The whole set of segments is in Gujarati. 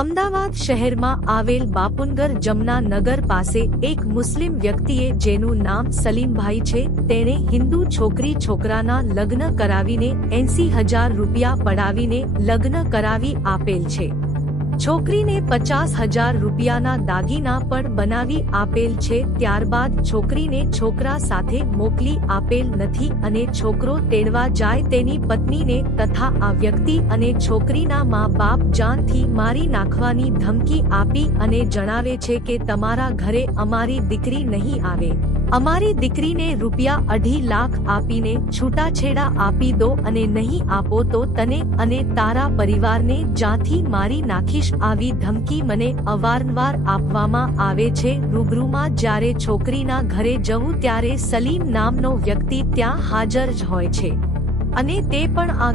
અમદાવાદ શહેરમાં આવેલ બાપુનગર જમના નગર પાસે એક મુસ્લિમ વ્યક્તિએ જેનું નામ સલીમભાઈ છે તેણે હિન્દુ છોકરાના લગ્ન કરાવીને 80,000 રૂપિયા પડાવીને લગ્ન કરાવી આપેલ છે। છોકરીને 50,000 રૂપિયાના દાગીના પણ બનાવી આપેલ છે। ત્યારબાદ છોકરીને છોકરા સાથે મોકલી આપેલ નથી અને છોકરો તેડવા જાય તેની પત્નીને તથા આ વ્યક્તિ અને છોકરીના મા-બાપ જાનથી મારી નાખવાની ધમકી આપી અને જણાવે છે કે તમારા ઘરે અમારી દીકરી નહીં આવે, અમારી દીકરીને રૂપિયા 2.5 લાખ આપીને છૂટાછેડા આપી દો અને નહીં આપો તો તને અને તારા પરિવારને જાનથી મારી નાખીશ, આવી ધમકી મને અવારનવાર આપવામાં આવે છે। રૂબરૂમાં જ્યારે છોકરીના ઘરે જવું ત્યારે સલીમ નામનો વ્યક્તિ ત્યાં હાજર જ હોય છે અને તે પણ આ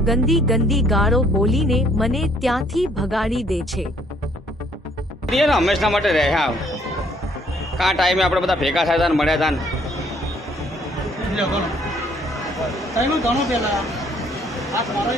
ગંદી ગાળો બોલીને મને ત્યાંથી ભગાડી દે છે। હંમેશા માટે રહ્યા કા ટાઈમે આપણે બધા ભેગા થયા હતા, મળ્યા હતા ઘણો પેલા હાથ મારો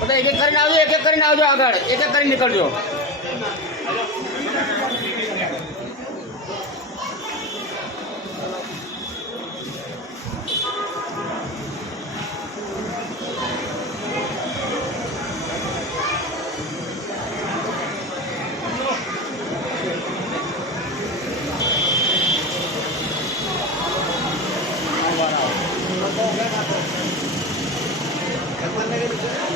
બધા એક કરીને આવજો, આગળ એક કરીને નીકળજો। ભગવાન